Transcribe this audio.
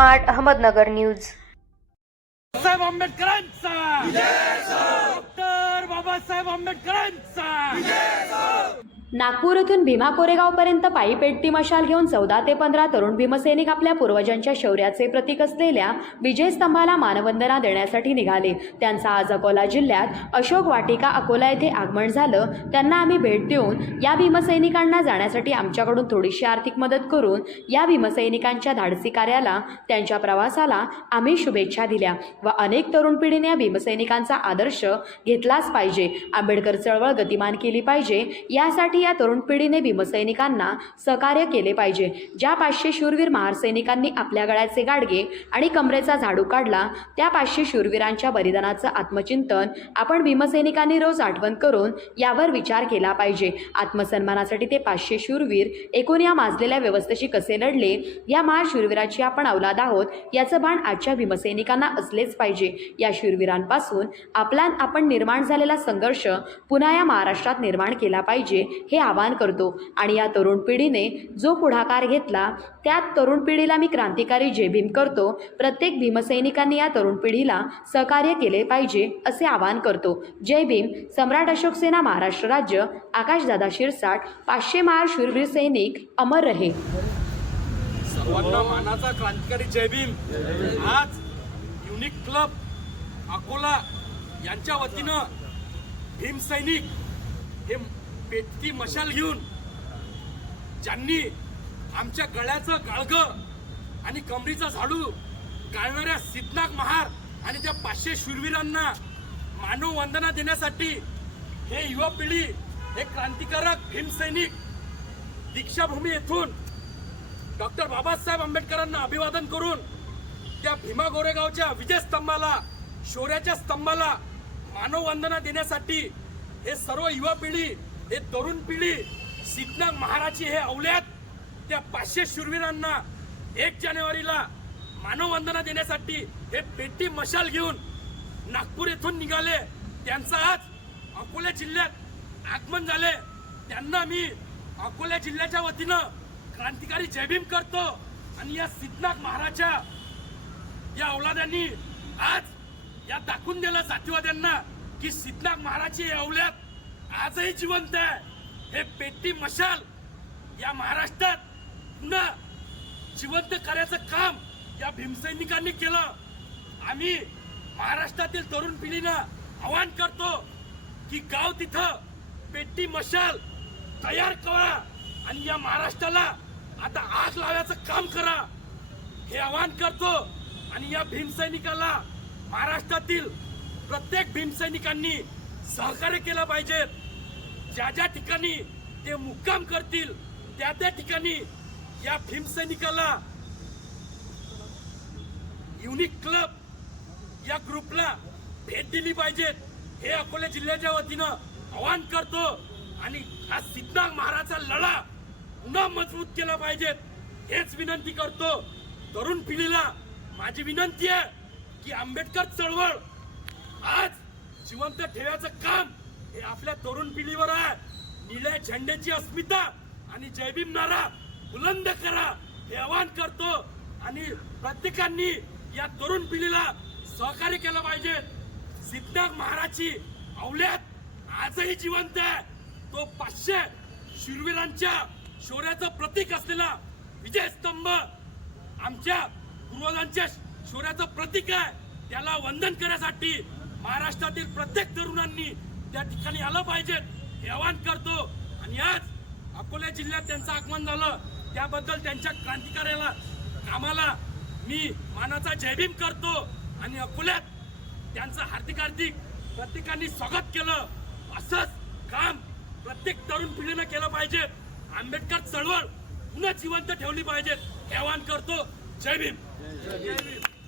Smart Ahmednagar news. Babasaheb आंबेडकरांचा. Doctor Babasaheb आंबेडकरांचा. नागपूर येथून भीमा कोरेगावपर्यंत पायी पेटती मशाल घेऊन चौदा ते पंधरा तरुण भीमसैनिक आपल्या पूर्वजांच्या शौर्याचे प्रतीक असलेल्या विजय स्तंभाला मानवंदना देण्यासाठी निघाले. त्यांचा आज अकोला जिल्ह्यात अशोक वाटिका अकोला येथे आगमन झालं. त्यांना आम्ही भेट देऊन या भीमसैनिकांना जाण्यासाठी आमच्याकडून थोडीशी आर्थिक मदत करून या भीमसैनिकांच्या धाडसी कार्याला त्यांच्या प्रवासाला आम्ही शुभेच्छा दिल्या व अनेक तरुण पिढीने या भीमसैनिकांचा आदर्श घेतलाच पाहिजे. आंबेडकर चळवळ गतिमान केली पाहिजे. यासाठी या तरुण पिढीने भीमसैनिकांना सहकार्य केले पाहिजे. ज्या पाचशे शूरवीर महारसैनिकांनी आपल्या गळ्याचे गाडगे आणि कमरेचा झाडू काढला त्या पाचशे शूरवीरांच्या बलिदानाचं आत्मचिंतन आपण भीमसैनिकांनी रोज आठवण करून यावर विचार केला पाहिजे. आत्मसन्मानासाठी ते पाचशे शूरवीर एकूण या माजलेल्या व्यवस्थेशी कसे लढले या महार शूरवीराची आपण अवलाद आहोत याचं भान आजच्या भीमसैनिकांना असलेच पाहिजे. या शूरवीरांपासून आपला आपण निर्माण झालेला संघर्ष पुन्हा या महाराष्ट्रात निर्माण केला पाहिजे हे आवाहन करतो. आणि या तरुण पिढीने जो पुढाकार घेतला त्यात तरुण पिढीला मी क्रांतिकारी जय भीम करतो प्रत्येक भीमसैनिकांनी या तरुण पिढीला सहकार्य केले पाहिजे असे आवाहन करतो. जय भीम सम्राट अशोक सेना महाराष्ट्र राज्य आकाशदादा शिरसाट पाचशे महार शूरवीर सैनिक अमर रहे. सर्वांना मानाचा क्रांतिकारी जय भीम. आज युनिक क्लब अकोला यांच्या वतीनं भीम सैनिक हे पेटती मशाल घेऊन ज्यांनी आमच्या गळ्याचं गाळगं आणि कमरीचा झाडू गाळणाऱ्या सिद्धनाग महार आणि त्या पाचशे शूरवीरांना मानव वंदना देण्यासाठी हे युवा पिढी हे क्रांतिकारक भीमसैनिक दीक्षाभूमी येथून डॉक्टर बाबासाहेब आंबेडकरांना अभिवादन करून त्या भीमा गोरेगावच्या विजय स्तंभाला शौर्याच्या स्तंभाला मानववंदना देण्यासाठी हे सर्व युवा पिढी हे तरुण पिढी सिद्धनाग महाराजी हे अवल्यात त्या पाचशे शूरवीरांना एक जानेवारीला मानववंदना देण्यासाठी हे पेटी मशाल घेऊन नागपूर येथून निघाले. त्यांचं आज अकोला जिल्ह्यात आगमन झाले. त्यांना मी अकोला जिल्ह्याच्या वतीनं क्रांतिकारी जयभीम करतो आणि या सिद्धनाथ महाराजच्या या औलादांनी आज या दाखवून दिलं जातीवाद्यांना की सिद्धनाथ महाराजची हे अवल्यात आजही जिवंत आहे. हे पेटी मशाल या महाराष्ट्रात पुन्हा जिवंत करायचं काम या भीमसैनिकांनी केलं. आम्ही महाराष्ट्रातील तरुण पिढीनं आवाहन करतो की गाव तिथं पेटी मशाल तयार करा आणि या महाराष्ट्राला आता आग लावायचं काम करा. हे आवाहन करतो आणि या भीमसैनिकाला महाराष्ट्रातील प्रत्येक भीमसैनिकांनी सहकार्य केलं पाहिजे. ज्या ज्या ठिकाणी ते मुक्काम करतील त्या त्या ठिकाणी या भीमसैनिकाला युनिक क्लब या ग्रुपला भेट दिली पाहिजे. हे अकोला जिल्ह्याच्या वतीनं आवाहन करतो आणि हा सिद्धनाथ महाराजचा लढा पुन्हा मजबूत केला पाहिजे. हेच विनंती करतो. तरुण पिढीला माझी विनंती आहे की आंबेडकर चळवळ आज जिवंत ठेवायचं काम हे आपल्या तरुण पिढीवर आहे. निळ्या झेंड्याची अस्मिता आणि जयभीम नारा बुलंद करा. हे आवाहन करतो आणि प्रत्येकांनी या तरुण पिढीला सहकार्य केलं पाहिजे. सिद्धार्थ महाराजची अवल्यात आजही जिवंत आहे. तो पाचशे शूरवीरांच्या शौर्याचं प्रतीक असलेला विजय स्तंभ आमच्या पूर्वजांच्या शौर्याचं प्रतीक आहे. त्याला वंदन करण्यासाठी महाराष्ट्रातील प्रत्येक तरुणांनी त्या ठिकाणी आलं पाहिजे हे आवाहन करतो. आणि आज अकोला जिल्ह्यात त्यांचं आगमन झालं. त्याबद्दल त्यांच्या क्रांतिकार्याला कामाला मी मानाचा जयभीम करतो. आणि अकोल्यात त्यांचं हार्दिक हार्दिक प्रत्येकाने स्वागत केलं. असंच काम प्रत्येक तरुण पिढीनं केलं पाहिजे. आंबेडकर चळवळ पुन्हा जिवंत ठेवली पाहिजे हे आवाहन करतो. जय भीम जय भीम.